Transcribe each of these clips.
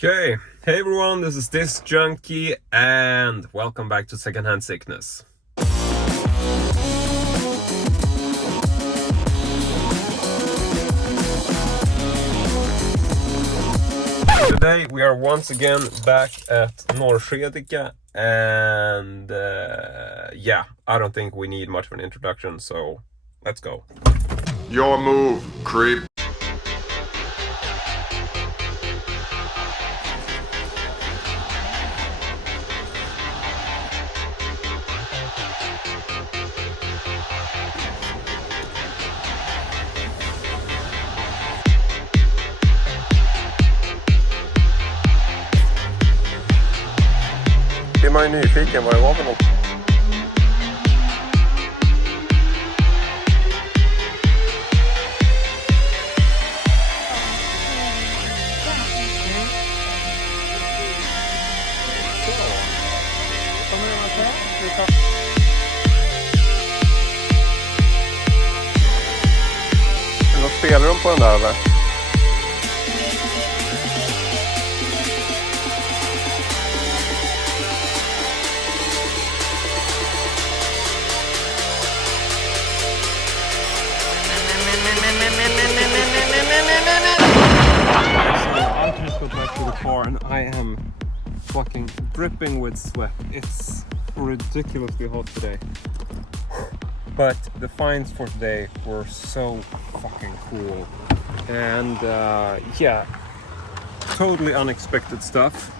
Okay, hey everyone, this is Disc Junkie and welcome back to Secondhand Sickness. Today we are once again back at Norrskedika and yeah, I don't think we need much of an introduction, so let's go. Your move, creep. Blir man ju nyfiken vad det var för något. Vad spelar de på den där eller? I just got back to the car and I am fucking dripping with sweat. It's ridiculously hot today. But the finds for today were so fucking cool. And yeah, totally unexpected stuff,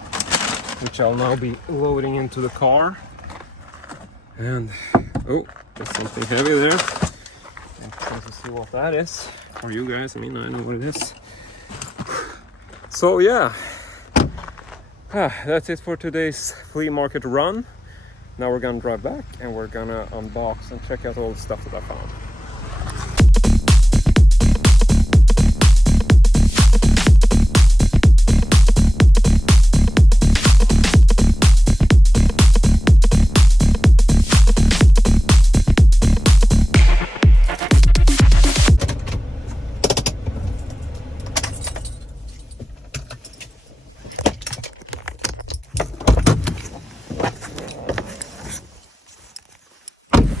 which I'll now be loading into the car. And oh, there's something heavy there. I'm trying to see what that is for you guys. I mean, I know what it is. So yeah, that's it for today's flea market run. Now we're gonna drive back and we're gonna unbox and check out all the stuff that I found.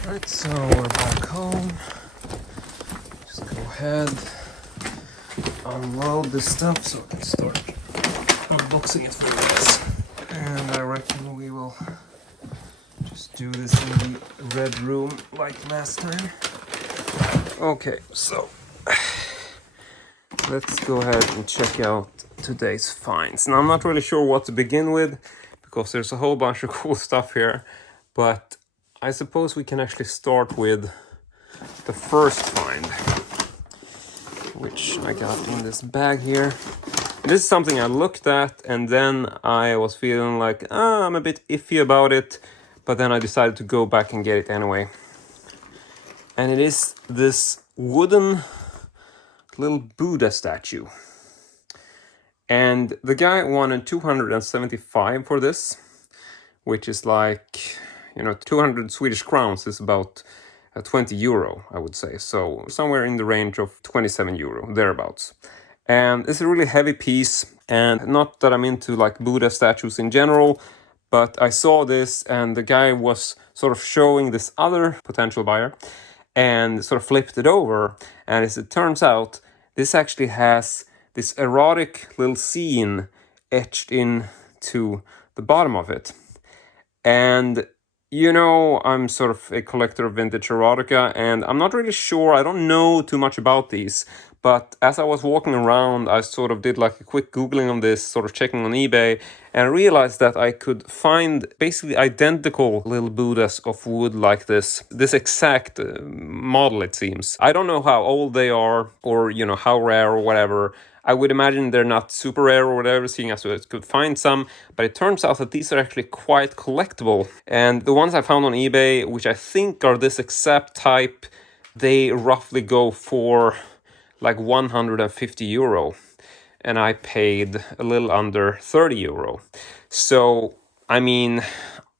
Right, so we're back home. Just go ahead, unload this stuff so I can start unboxing it for you guys. And I reckon we will just do this in the red room like last time. Okay, so let's go ahead and check out today's finds. Now I'm not really sure what to begin with because there's a whole bunch of cool stuff here, but I suppose we can actually start with the first find, which I got in this bag here. This is something I looked at and then I was feeling like, I'm a bit iffy about it, but then I decided to go back and get it anyway. And it is this wooden little Buddha statue. And the guy wanted 275 for this, which is like, 200 Swedish crowns is about 20 euro, I would say. So somewhere in the range of 27 euro, thereabouts. And it's a really heavy piece. And not that I'm into like Buddha statues in general, but I saw this and the guy was sort of showing this other potential buyer and sort of flipped it over. And as it turns out, this actually has this erotic little scene etched into the bottom of it. And I'm sort of a collector of vintage erotica, and I'm not really sure, I don't know too much about these, but as I was walking around, I sort of did like a quick Googling on this, sort of checking on eBay, and I realized that I could find basically identical little Buddhas of wood like this exact model, it seems. I don't know how old they are, or, how rare or whatever. I would imagine they're not super rare or whatever, seeing as I could find some, but it turns out that these are actually quite collectible. And the ones I found on eBay, which I think are this exact type, they roughly go for like 150 euro. And I paid a little under 30 euro. So, I mean,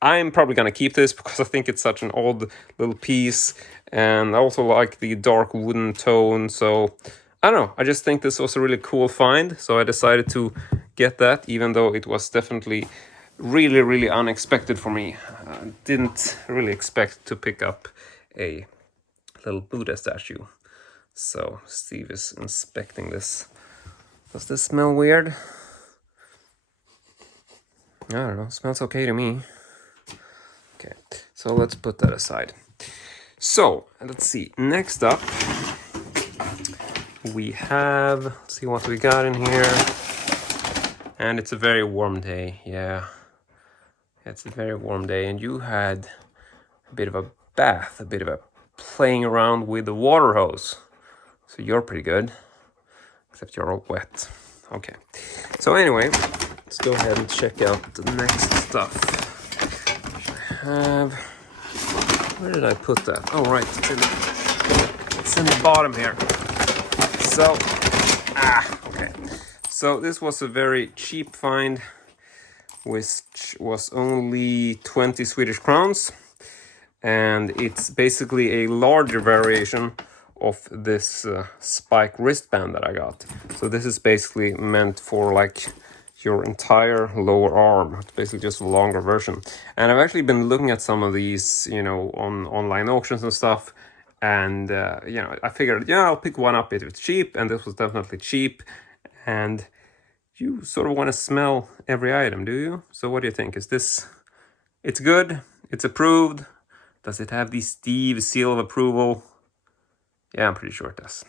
I'm probably gonna keep this because I think it's such an odd little piece. And I also like the dark wooden tone, so I don't know, I just think this was a really cool find, so I decided to get that, even though it was definitely really, really unexpected for me. Didn't really expect to pick up a little Buddha statue. So Steve is inspecting this. Does this smell weird? I don't know, smells okay to me. Okay, so let's put that aside. So, let's see, next up, we have, let's see what we got in here. And it's a very warm day, yeah. It's a very warm day, and you had a bit of a bath, a bit of a playing around with the water hose. So you're pretty good, except you're all wet. Okay, so anyway, let's go ahead and check out the next stuff. Where did I put that? Oh, right, it's in the bottom here. So, okay. So this was a very cheap find, which was only 20 Swedish crowns. And it's basically a larger variation of this spike wristband that I got. So this is basically meant for like your entire lower arm. It's basically just a longer version. And I've actually been looking at some of these, you know, on online auctions and stuff. And, you know, I figured, yeah, I'll pick one up if it's cheap. And this was definitely cheap. And you sort of want to smell every item, do you? So what do you think? Is this, it's good, it's approved. Does it have the Steve seal of approval? Yeah, I'm pretty sure it does.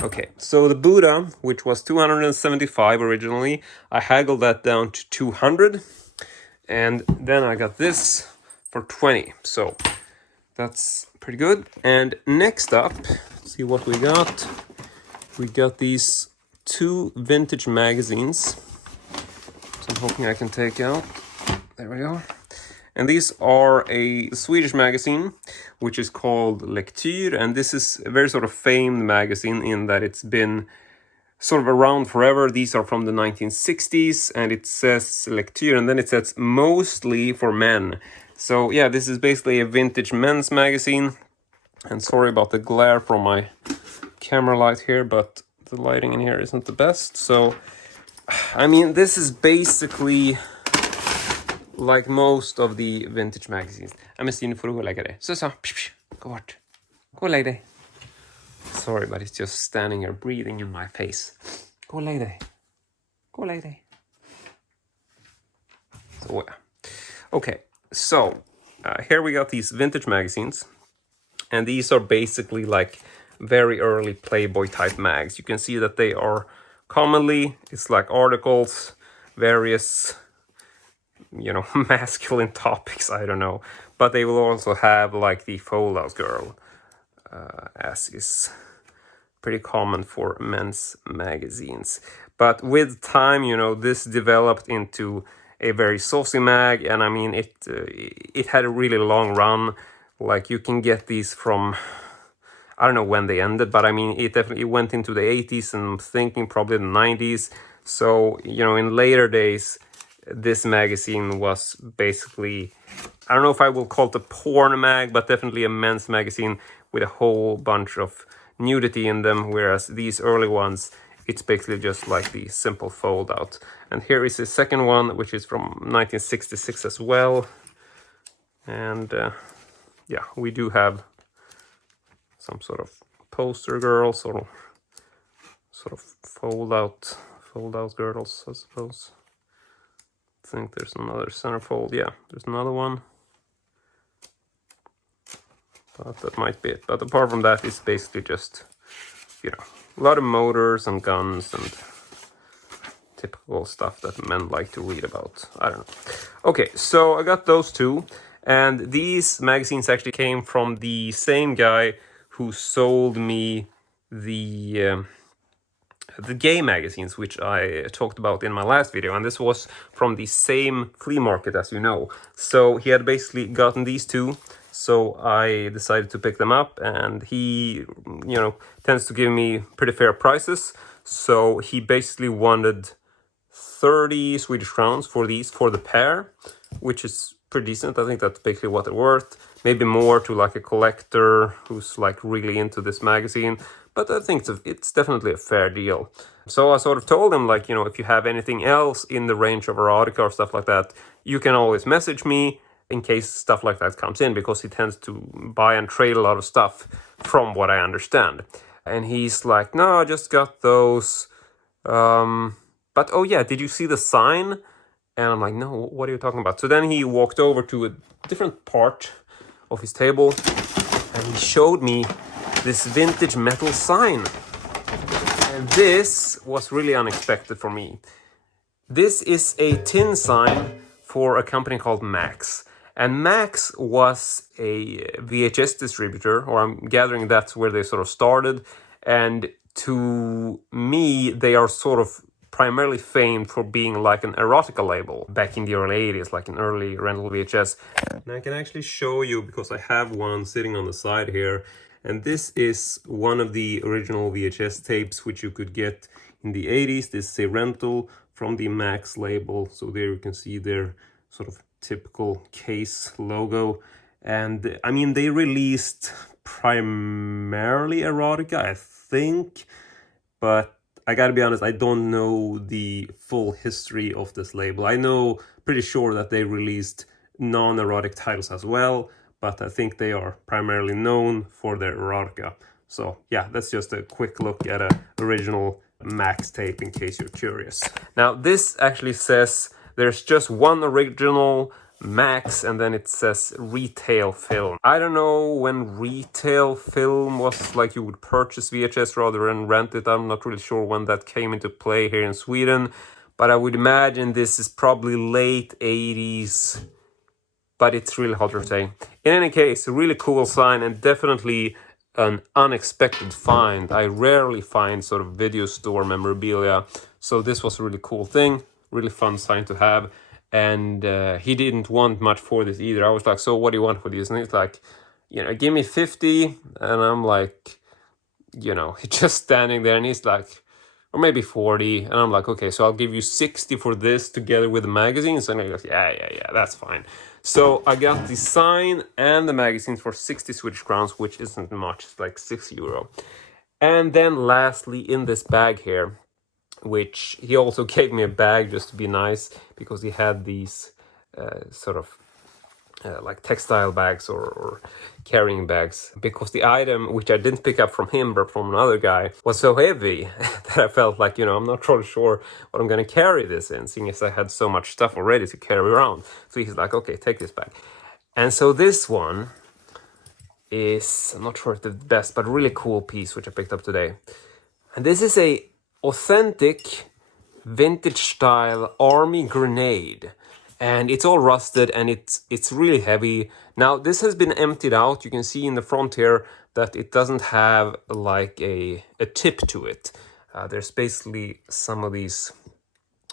Okay, so the Buddha, which was 275 originally, I haggled that down to 200. And then I got this for 20. So that's pretty good. And next up, see what we got. We got these 2 vintage magazines. So I'm hoping I can take out. There we go. And these are a Swedish magazine, which is called Lektyr. And this is a very sort of famed magazine in that it's been sort of around forever. These are from the 1960s, and it says Lektyr, and then it says mostly for men. So yeah, this is basically a vintage men's magazine. And sorry about the glare from my camera light here, but the lighting in here isn't the best. So, I mean, this is basically like most of the vintage magazines. Men Stine, får du gå och lägga dig. Så. Gå bort. Gå och lägg dig. Sorry, but it's just standing here breathing in my face. Gå och lägg dig. Gå och lägg dig. So, yeah. Okay, so here we got these vintage magazines. And these are basically like very early Playboy type mags. You can see that they are commonly, it's like articles, various, you know, masculine topics, I don't know. But they will also have like the fold-out girl, as is pretty common for men's magazines. But with time, you know, this developed into a very saucy mag, and I mean, it had a really long run. Like, you can get these from, I don't know when they ended, but I mean, it definitely went into the 80s, and I'm thinking probably the 90s. So, you know, in later days, this magazine was basically, I don't know if I will call it a porn mag, but definitely a men's magazine with a whole bunch of nudity in them, whereas these early ones, it's basically just like the simple fold out. And here is the second one, which is from 1966 as well. And yeah, we do have some sort of poster girls, or sort of fold out girls, I suppose. I think there's another centerfold. Yeah, there's another one. But that might be it. But apart from that, it's basically just, you know, a lot of motors and guns and typical stuff that men like to read about. I don't know. Okay, so I got those two. And these magazines actually came from the same guy who sold me the gay magazines, which I talked about in my last video. And this was from the same flea market, as you know. So he had basically gotten these two. So I decided to pick them up, and he, you know, tends to give me pretty fair prices. So he basically wanted 30 Swedish crowns for these, for the pair, which is pretty decent. I think that's basically what they're worth. Maybe more to like a collector who's like really into this magazine. But I think it's definitely a fair deal. So I sort of told him, like, if you have anything else in the range of erotica or stuff like that, you can always message me in case stuff like that comes in, because he tends to buy and trade a lot of stuff from what I understand. And he's like, no, I just got those. But oh yeah, did you see the sign? And I'm like, no, what are you talking about? So then he walked over to a different part of his table and he showed me this vintage metal sign. And this was really unexpected for me. This is a tin sign for a company called Max. And Max was a VHS distributor, or I'm gathering that's where they sort of started. And to me, they are sort of primarily famed for being like an erotica label back in the early 80s, like an early rental VHS. And I can actually show you, because I have one sitting on the side here. And this is one of the original VHS tapes which you could get in the 80s. This is a rental from the Max label. So there you can see their sort of typical case logo. And I mean, they released primarily erotica, I think. But I gotta be honest, I don't know the full history of this label. I know pretty sure that they released non-erotic titles as well, but I think they are primarily known for their erotica. So yeah, that's just a quick look at an original Max tape in case you're curious. Now this actually says there's just one original Max, and then it says retail film. I don't know when retail film was like you would purchase VHS rather than rent it. I'm not really sure when that came into play here in Sweden, but I would imagine this is probably late 80s, but it's really hard to say. In any case, a really cool sign and definitely an unexpected find. I rarely find sort of video store memorabilia, so this was a really cool thing, really fun sign to have. And he didn't want much for this either. I was like, so what do you want for this? And he's like, give me 50. And I'm like, he's just standing there and he's like, or maybe 40. And I'm like, okay, so I'll give you 60 for this together with the magazines. And he goes, yeah, that's fine. So I got the sign and the magazines for 60 Swedish crowns, which isn't much, it's like €6. And then lastly, in this bag here, which he also gave me a bag just to be nice, because he had these sort of like textile bags or carrying bags, because the item, which I didn't pick up from him but from another guy, was so heavy that I felt like, I'm not really sure what I'm going to carry this in, seeing as I had so much stuff already to carry around. So he's like, okay, take this bag. And so this one is, I'm not sure if the best, but really cool piece which I picked up today. And this is a authentic vintage style army grenade, and it's all rusted and it's really heavy. Now this has been emptied out. You can see in the front here that it doesn't have like a tip to it. There's basically some of these,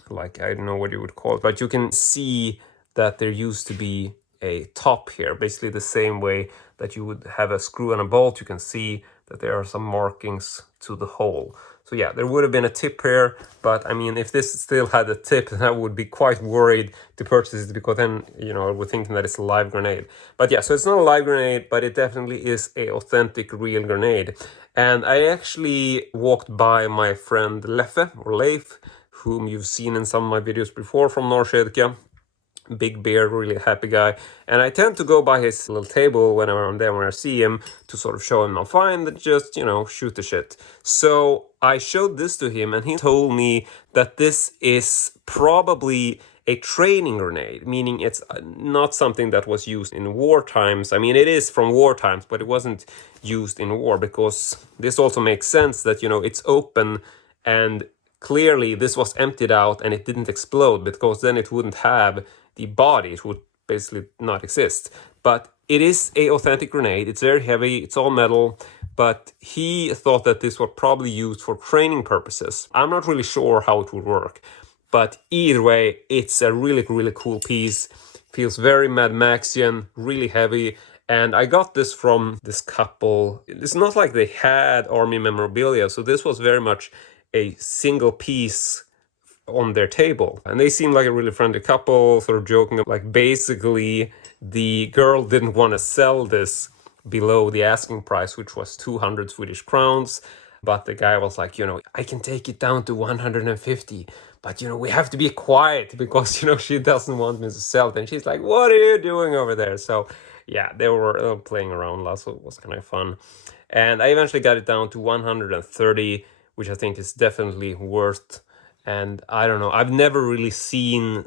like, I don't know what you would call it, but you can see that there used to be a top here, basically the same way that you would have a screw and a bolt. You can see that there are some markings to the hole. So yeah, there would have been a tip here, but I mean, if this still had a tip, then I would be quite worried to purchase it, because then, I would think that it's a live grenade. But yeah, so it's not a live grenade, but it definitely is a authentic real grenade. And I actually walked by my friend Leffe, or Leif, whom you've seen in some of my videos before from Norrskedika. Big beard, really happy guy, and I tend to go by his little table whenever I'm there, when I see him, to sort of show him I'm fine, that just, shoot the shit. So I showed this to him and he told me that this is probably a training grenade, meaning it's not something that was used in war times. I mean, it is from war times, but it wasn't used in war, because this also makes sense that, it's open, and clearly this was emptied out and it didn't explode, because then it wouldn't have the body, it would basically not exist. But it is a authentic grenade. It's very heavy, it's all metal, but he thought that this was probably used for training purposes. I'm not really sure how it would work, but either way, it's a really, really cool piece. Feels very Mad Maxian, really heavy. And I got this from this couple. It's not like they had army memorabilia, so this was very much a single piece on their table. And they seemed like a really friendly couple, sort of joking, like basically the girl didn't want to sell this below the asking price, which was 200 Swedish crowns. But the guy was like, I can take it down to 150, but we have to be quiet because she doesn't want me to sell it. And she's like, what are you doing over there? So yeah, they were playing around lots, so it was kind of fun. And I eventually got it down to 130, which I think is definitely worth. And I don't know, I've never really seen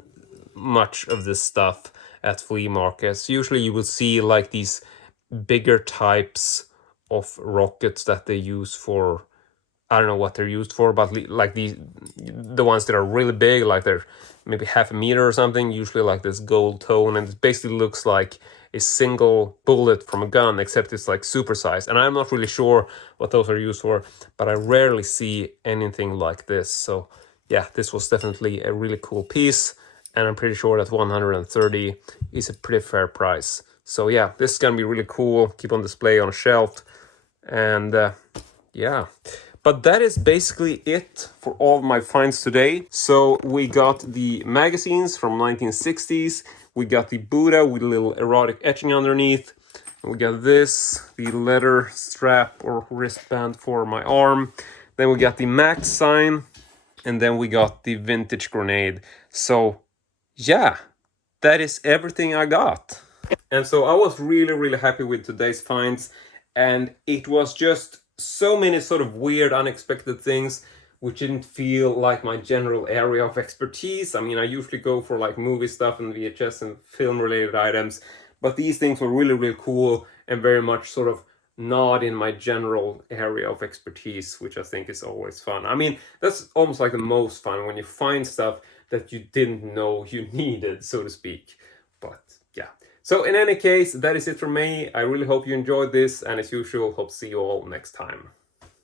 much of this stuff at flea markets. Usually you will see like these bigger types of rockets that they use for, I don't know what they're used for, but like the ones that are really big, like they're maybe half a meter or something, usually like this gold tone, and it basically looks like a single bullet from a gun, except it's like supersized. And I'm not really sure what those are used for, but I rarely see anything like this. So yeah, this was definitely a really cool piece, and I'm pretty sure that 130 is a pretty fair price. So yeah, this is gonna be really cool, keep on display on a shelf, and yeah. But that is basically it for all of my finds today. So we got the magazines from 1960s. We got the Buddha with a little erotic etching underneath. And we got this, the leather strap or wristband for my arm. Then we got the Max sign. And then we got the vintage grenade. So yeah, that is everything I got. And so I was really, really happy with today's finds. And it was just so many sort of weird, unexpected things which didn't feel like my general area of expertise. I mean, I usually go for like movie stuff and VHS and film related items, but these things were really, really cool and very much sort of not in my general area of expertise, which I think is always fun. I mean, that's almost like the most fun, when you find stuff that you didn't know you needed, so to speak. But yeah. So in any case, that is it from me. I really hope you enjoyed this, and as usual, hope to see you all next time.